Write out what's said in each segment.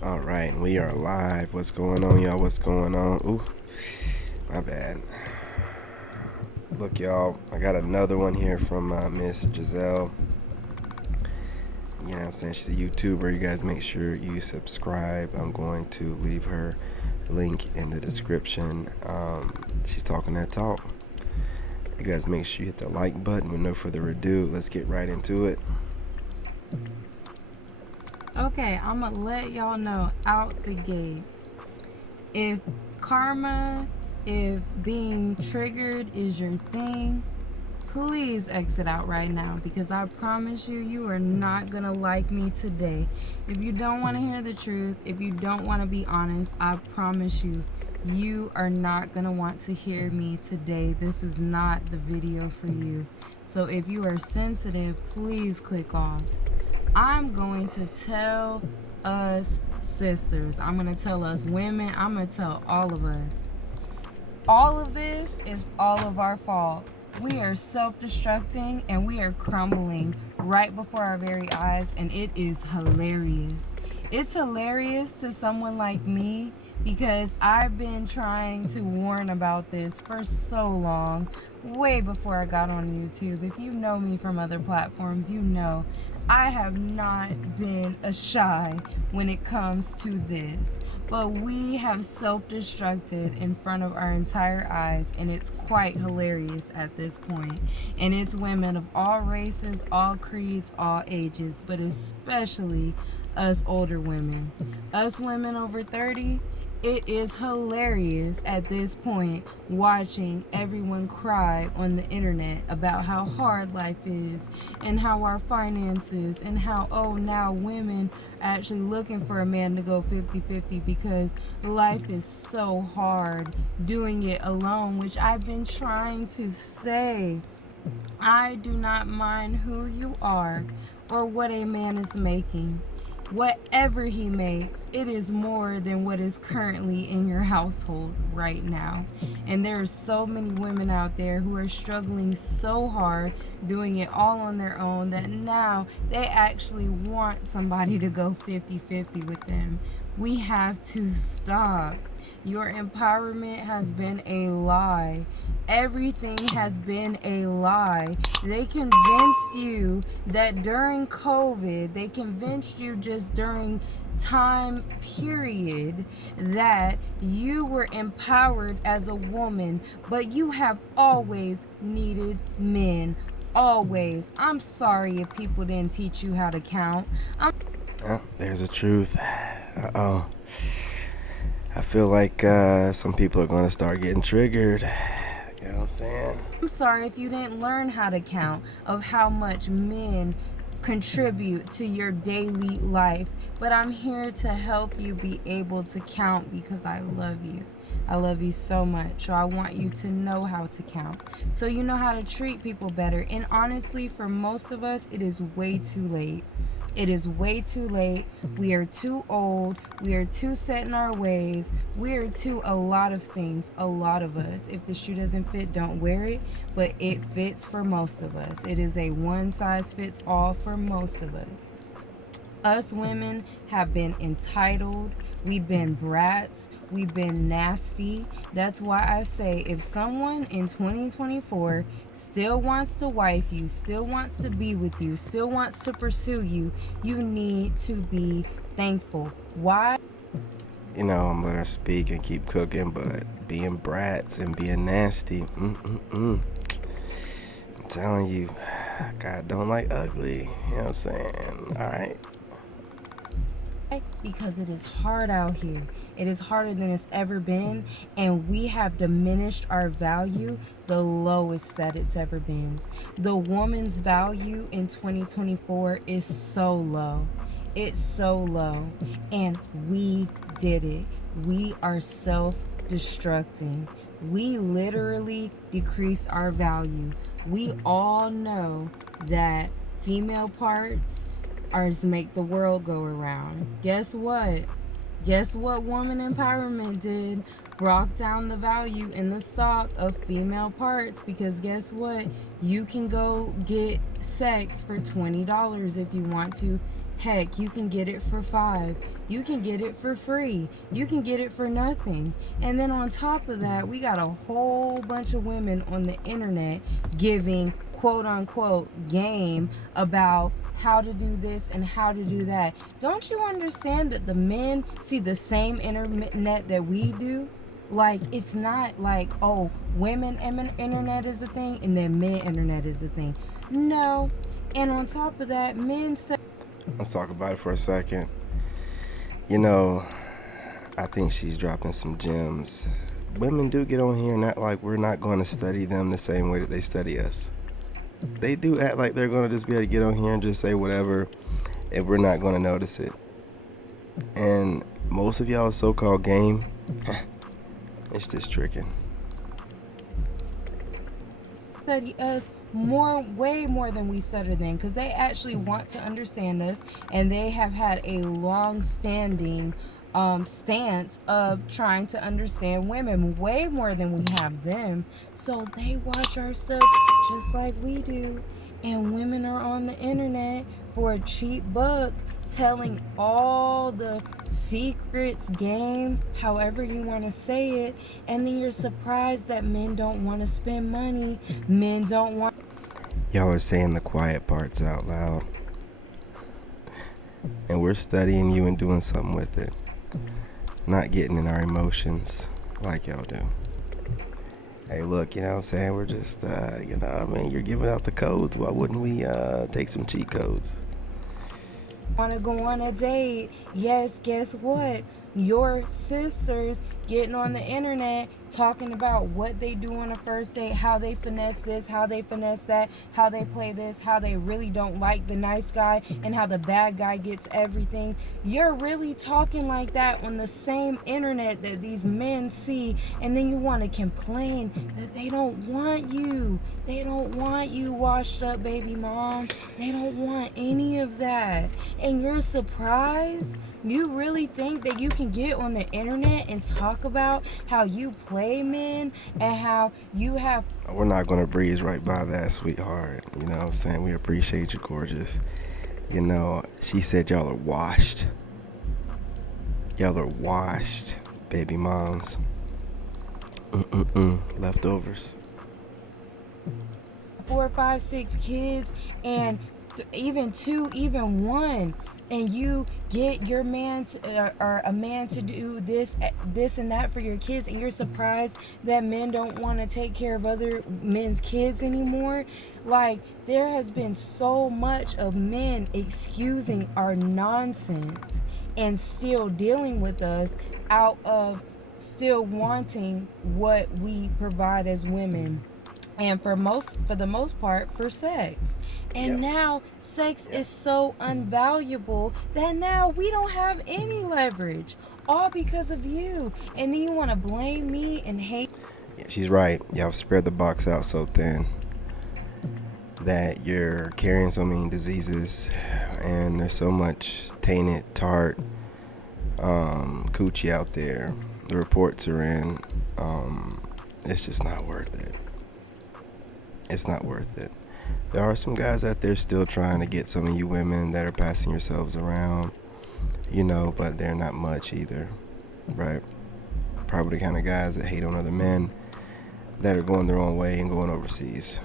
All right, we are live. What's going on, y'all? What's going on? Ooh, my bad. Look, y'all, I got another one here from Miss Giselle. You know what I'm saying? She's a YouTuber. You guys make sure you subscribe. I'm going to leave her link in the description. She's talking that talk. You guys make sure you hit the like button. With no further ado, let's get right into it. Okay, I'm gonna let y'all know out the gate. If karma, if being triggered is your thing, please exit out right now, because I promise you, you are not gonna like me today. If you don't want to hear the truth, if you don't want to be honest, I promise you, you are not gonna want to hear me today. This is not the video for you. So if you are sensitive, please click off. I'm going to tell us sisters, I'm going to tell us women, I'm going to tell all of us. All of this is all of our fault. We are self-destructing and we are crumbling right before our very eyes, and it is hilarious. It's hilarious to someone like me because I've been trying to warn about this for so long, way before I got on YouTube. If you know me from other platforms, you know I have not been a shy when it comes to this. But we have self-destructed in front of our entire eyes, and it's quite hilarious at this point. And it's women of all races, all creeds, all ages, but especially us older women. Us women over 30, it is hilarious at this point watching everyone cry on the internet about how hard life is and how our finances and how, oh, now women are actually looking for a man to go 50-50 because life is so hard doing it alone, which I've been trying to say. I do not mind who you are or what a man is making. Whatever he makes, it is more than what is currently in your household right now. And there are so many women out there who are struggling so hard, doing it all on their own, that now they actually want somebody to go 50-50 with them. We have to stop. Your empowerment has been a lie. Everything has been a lie. They convinced you that during COVID, they convinced you just during time period that you were empowered as a woman, but you have always needed men. Always. I'm sorry if people didn't teach you how to count. There's the truth. Uh-oh. I feel like some people are going to start getting triggered. You know what I'm saying? I'm sorry if you didn't learn how to count, of how much men contribute to your daily life. But I'm here to help you be able to count because I love you. I love you so much. So I want you to know how to count, so you know how to treat people better. And honestly, for most of us, it is way too late. It is way too late. We are too old. We are too set in our ways. We are too a lot of things, a lot of us. If the shoe doesn't fit, don't wear it. But it fits for most of us. It is a one size fits all for most of us. Us women have been entitled. We've been brats. We've been nasty. That's why I say, if someone in 2024 still wants to wife you, still wants to be with you, still wants to pursue you, you need to be thankful. Why? You know, I'm letting her speak and keep cooking, but being brats and being nasty, I'm telling you, God don't like ugly. You know what I'm saying? All right. Because it is hard out here. It is harder than it's ever been, and we have diminished our value the lowest that it's ever been. The woman's value in 2024 is so low. It's so low, and we did it. We are self-destructing. We literally decrease our value. We all know that female parts are to make the world go around. Guess what? Guess what woman empowerment did? Brought down the value in the stock of female parts, because guess what? You can go get sex for $20 if you want to. Heck, you can get it for $5. You can get it for free. You can get it for nothing. And then on top of that, we got a whole bunch of women on the internet giving quote unquote game about how to do this and how to do that. Don't you understand that the men see the same internet that we do? Like, it's not like, oh, women internet is a thing and then men internet is a thing. No. And on top of that, men say, Let's talk about it for a second. You know, I think she's dropping some gems. Women do get on here and act like we're not going to study them the same way that they study us. They do act like they're going to just be able to get on here and just say whatever, and we're not going to notice it. And most of y'all's so-called game, it's just tricking. study us way more than we study them, because they actually want to understand us, and they have had a long-standing stance of trying to understand women way more than we have them. So they watch our stuff just like we do, and women are on the internet for a cheap buck telling all the secrets, game, however you want to say it, and then you're surprised that men don't want to spend money. Men don't want. Y'all are saying the quiet parts out loud, and we're studying you and doing something with it, not getting in our emotions like y'all do. Hey, look, you know what I'm saying? We're just, you know what I mean? You're giving out the codes. Why wouldn't we take some cheat codes? Want to go on a date. Yes, guess what? Your sisters getting on the internet talking about what they do on a first date, how they finesse this, how they finesse that, how they play this, how they really don't like the nice guy, and how the bad guy gets everything. You're really talking like that on the same internet that these men see, and then you want to complain that they don't want you. They don't want you washed up, baby mom. They don't want any of that. And you're surprised? You really think that you can get on the internet and talk about how you play men and how you have... We're not going to breeze right by that, sweetheart. You know what I'm saying? We appreciate you, gorgeous. You know, she said y'all are washed. Y'all are washed, baby moms. Leftovers. 4, 5, 6 kids, and even 2, even 1, and you get your man to, or a man to do this and that for your kids, and you're surprised that men don't want to take care of other men's kids anymore. Like, there has been so much of men excusing our nonsense and still dealing with us out of still wanting what we provide as women, and for the most part, for sex. And now sex is so unvaluable that now we don't have any leverage, all because of you. And then you want to blame me and hate. Yeah, she's right. Y'all spread the box out so thin that you're carrying so many diseases, and there's so much tainted, tart coochie out there. The reports are in. It's just not worth it. It's not worth it. There are some guys out there still trying to get some of you women that are passing yourselves around, you know, but they're not much either, right? Probably the kind of guys that hate on other men that are going their own way and going overseas.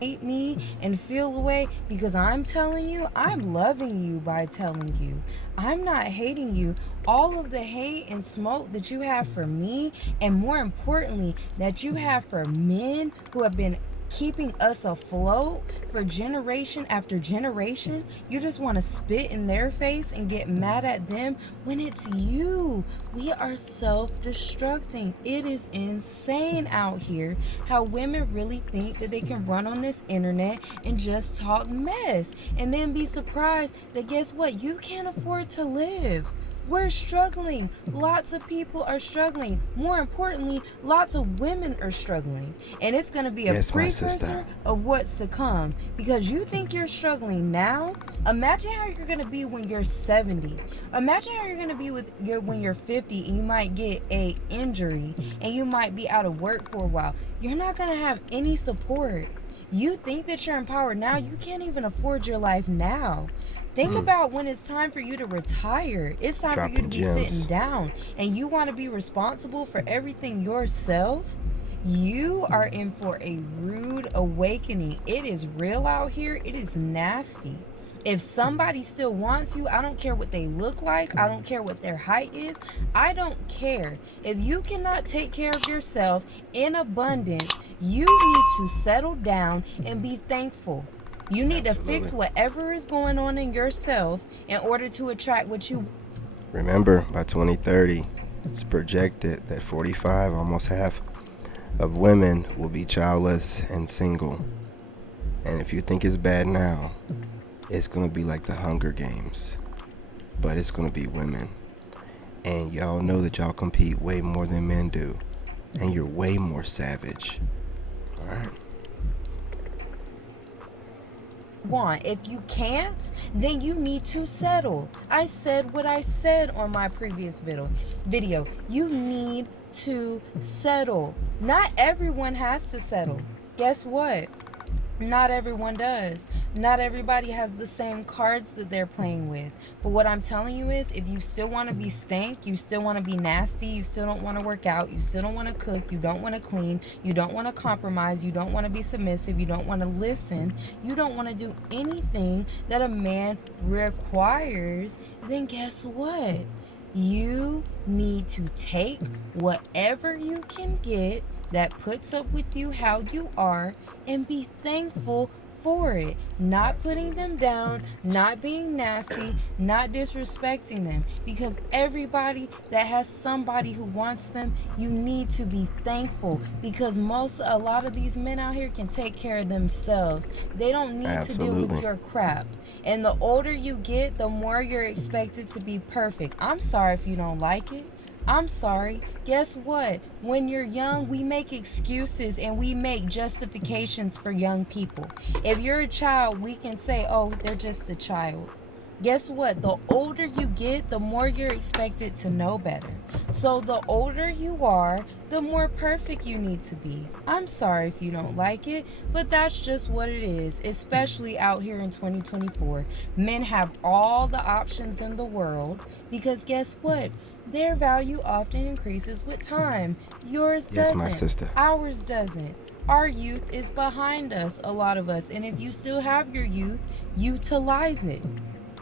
Hate me and feel away because I'm telling you, I'm loving you by telling you. I'm not hating you. All of the hate and smoke that you have for me, and more importantly, that you have for men who have been keeping us afloat for generation after generation, you just want to spit in their face and get mad at them when it's you. We are self-destructing. It is insane out here how women really think that they can run on this internet and just talk mess and then be surprised that guess what? You can't afford to live. We're struggling. Lots of people are struggling. More importantly, lots of women are struggling. And it's going to be a precursor of what's to come. Because you think you're struggling now. Imagine how you're going to be when you're 70. Imagine how you're going to be when you're 50 and you might get an injury and you might be out of work for a while. You're not going to have any support. You think that you're empowered now. You can't even afford your life now. Think about when it's time for you to retire. It's time for you to Dropping be gems. sitting down, and you want to be responsible for everything yourself. You are in for a rude awakening. It is real out here. It is nasty. If somebody still wants you, I don't care what they look like. I don't care what their height is. I don't care. If you cannot take care of yourself in abundance, you need to settle down and be thankful. You need to fix Absolutely. whatever is going on in yourself in order to attract what you. Remember, by 2030, it's projected that 45, almost half of women will be childless and single. And if you think it's bad now, it's going to be like the Hunger Games. But it's going to be women. And y'all know that y'all compete way more than men do. And you're way more savage. Alright? Want. If you can't, then you need to settle. I said what I said on my previous video. You need to settle. Not everyone has to settle. Guess what? Not everyone does. Not everybody has the same cards that they're playing with. But what I'm telling you is, if you still want to be stank, you still want to be nasty, you still don't want to work out, you still don't want to cook, you don't want to clean, you don't want to compromise, you don't want to be submissive, you don't want to listen, you don't want to do anything that a man requires, then guess what? You need to take whatever you can get that puts up with you how you are and be thankful for it. Not putting them down, not being nasty, not disrespecting them. Because everybody that has somebody who wants them, you need to be thankful. Because a lot of these men out here can take care of themselves. They don't need to deal with your crap. And the older you get, the more you're expected to be perfect. I'm sorry if you don't like it. I'm sorry. Guess what? When you're young, we make excuses and we make justifications for young people. If you're a child, we can say, oh, they're just a child. Guess what? The older you get, the more you're expected to know better. So the older you are, the more perfect you need to be. I'm sorry if you don't like it, but that's just what it is, especially out here in 2024. Men have all the options in the world because guess what? Their value often increases with time. Yours doesn't. Yes, my sister. Ours doesn't. Our youth is behind us, a lot of us. And if you still have your youth, utilize it.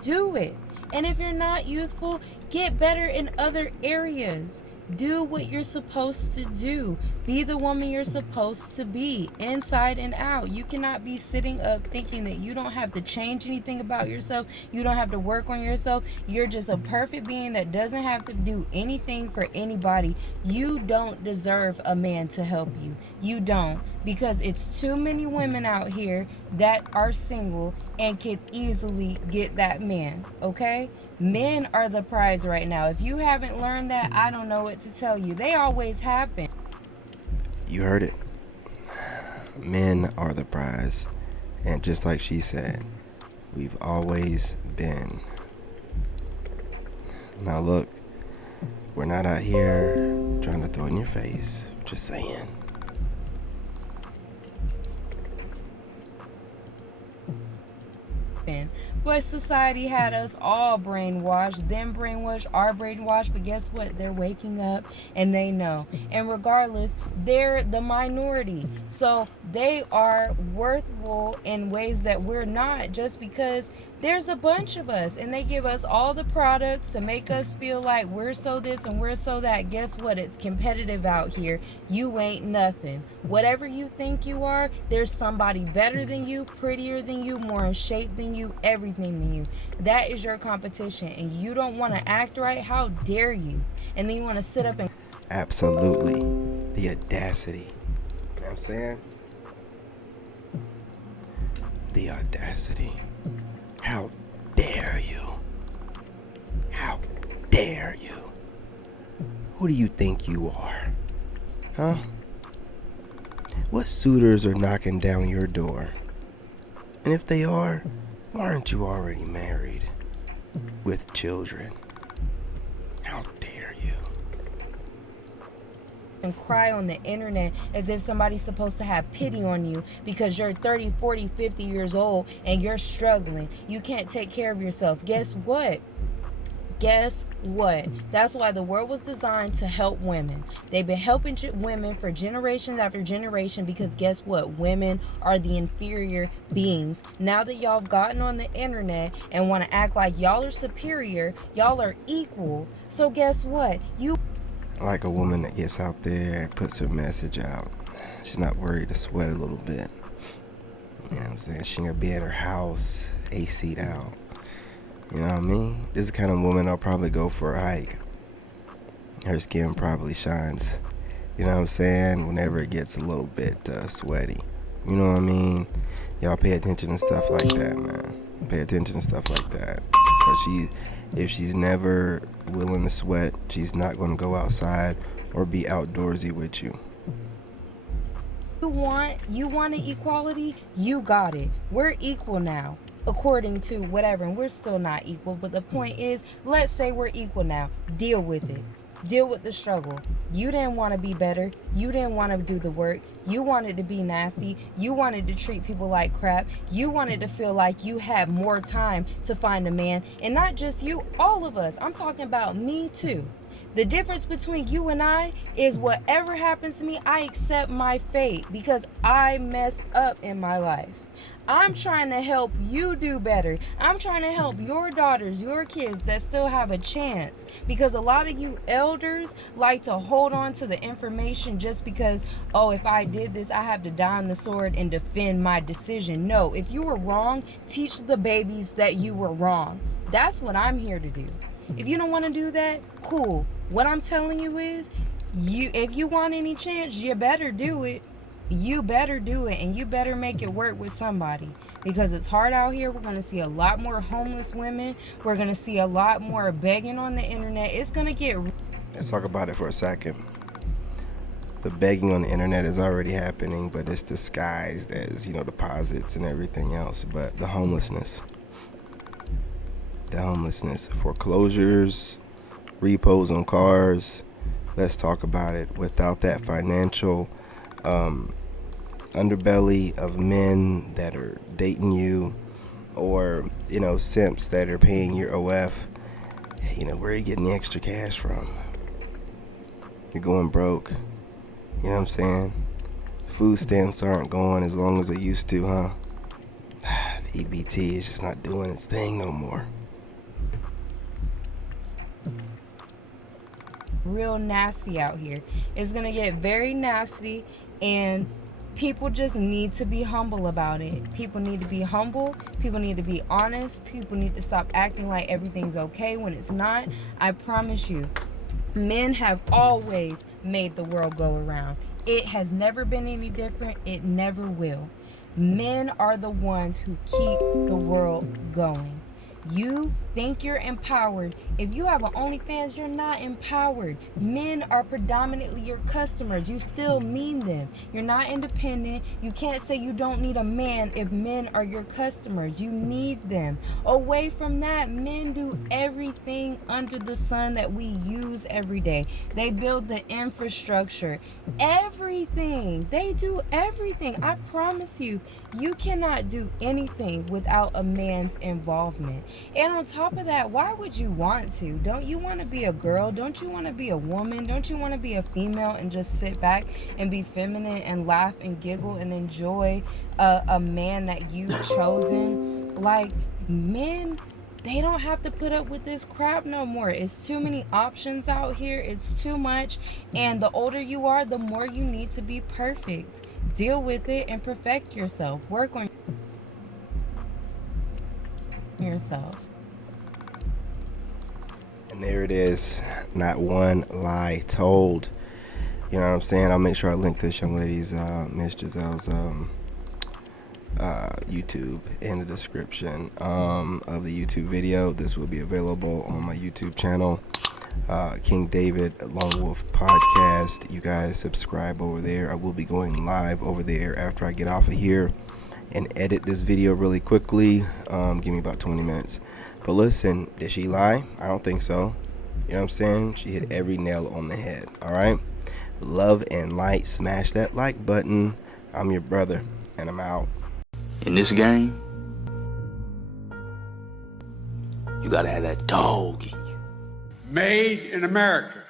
Do it. And if you're not youthful, get better in other areas. Do what you're supposed to do. Be the woman you're supposed to be, inside and out. You cannot be sitting up thinking that you don't have to change anything about yourself. You don't have to work on yourself. You're just a perfect being that doesn't have to do anything for anybody. You don't deserve a man to help you. You don't. Because it's too many women out here that are single and can easily get that man, okay? Men are the prize right now. If you haven't learned that, I don't know what to tell you. They always have been. You heard it. Men are the prize. And just like she said, we've always been. Now look, we're not out here trying to throw it in your face. Just saying. But society had us all brainwashed, them brainwashed, our brainwashed, but guess what? They're waking up and they know. And regardless, they're the minority. So they are worthful in ways that we're not, just because there's a bunch of us and they give us all the products to make us feel like we're so this and we're so that. Guess what? It's competitive out here. You ain't nothing. Whatever you think you are, there's somebody better than you, prettier than you, more in shape than you, everything than you. That is your competition, and you don't want to act right. How dare you? And then you want to sit up and... Absolutely. The audacity. You know what I'm saying? The audacity. How dare you? How dare you? Who do you think you are? Huh? What suitors are knocking down your door? And if they are, why aren't you already married with children? How dare you? and cry on the internet as if somebody's supposed to have pity on you because you're 30, 40, 50 years old and you're struggling. You can't take care of yourself. Guess what? Guess what? That's why the world was designed to help women. They've been helping women for generations after generation because guess what? Women are the inferior beings. Now that y'all have gotten on the internet and want to act like y'all are superior, y'all are equal. So guess what? I like a woman that gets out there and puts her message out. She's not worried to sweat a little bit. You know what I'm saying? She gonna be at her house, AC'd out. You know what I mean? This is the kind of woman I'll probably go for a hike. Her skin probably shines, you know what I'm saying, whenever it gets a little bit sweaty. You know what I mean? Y'all pay attention to stuff like that, man. Pay attention to stuff like that. Because if she's never willing to sweat, she's not going to go outside or be outdoorsy with you. You want an equality? You got it. We're equal now, according to whatever, and we're still not equal. But the point is, let's say we're equal now. Deal with it. Deal with the struggle. You didn't want to be better. You didn't want to do the work. You wanted to be nasty. You wanted to treat people like crap. You wanted to feel like you had more time to find a man. And not just you, all of us. I'm talking about me too. The difference between you and I is whatever happens to me, I accept my fate because I messed up in my life. I'm trying to help you do better. I'm trying to help your daughters, your kids that still have a chance. Because a lot of you elders like to hold on to the information just because, oh, if I did this, I have to die on the sword and defend my decision. No, if you were wrong, teach the babies that you were wrong. That's what I'm here to do. If you don't want to do that, cool. What I'm telling you is, if you want any chance, you better do it. You better do it, and you better make it work with somebody, because it's hard out here. We're going to see a lot more homeless women. We're going to see a lot more begging on the internet. It's going to get... Let's talk about it for a second. The begging on the internet is already happening, but it's disguised as, deposits and everything else. But the homelessness, foreclosures, repos on cars, let's talk about it. Without that financial underbelly of men that are dating you, or simps that are paying your OF, where are you getting the extra cash from? You're going broke. You know what I'm saying? Food stamps aren't going as long as they used to, huh? The EBT is just not doing its thing no more. Real nasty out here. It's gonna get very nasty, and people just need to be humble about it. People need to be humble. People need to be honest. People need to stop acting like everything's okay when it's not. I promise you, men have always made the world go around. It has never been any different. It never will. Men are the ones who keep the world going. You think you're empowered. If you have an OnlyFans, you're not empowered. Men are predominantly your customers. You still mean them. You're not independent. You can't say you don't need a man if men are your customers. You need them. Away from that, men do everything under the sun that we use every day. They build the infrastructure. Everything. They do everything. I promise you, you cannot do anything without a man's involvement. And on top of that, why would you want to? Don't you want to be a girl? Don't you want to be a woman? Don't you want to be a female and just sit back and be feminine and laugh and giggle and enjoy a man that you've chosen? Like, men, they don't have to put up with this crap no more. It's too many options out here. It's too much. And the older you are, the more you need to be perfect. Deal with it and perfect yourself. Work on yourself. And there it is. Not one lie told. You know what I'm saying? I'll make sure I link this young lady's, Miss Giselle's, YouTube in the description of the YouTube video. This will be available on my YouTube channel, King David Lone Wolf Podcast. You guys subscribe over there. I will be going live over there after I get off of here and edit this video really quickly. Give me about 20 minutes. But listen, did she lie? I don't think so. You know what I'm saying? She hit every nail on the head. All right. love and light. Smash that like button. I'm your brother, and I'm out. In this game, you gotta have that dog in you. Made in America.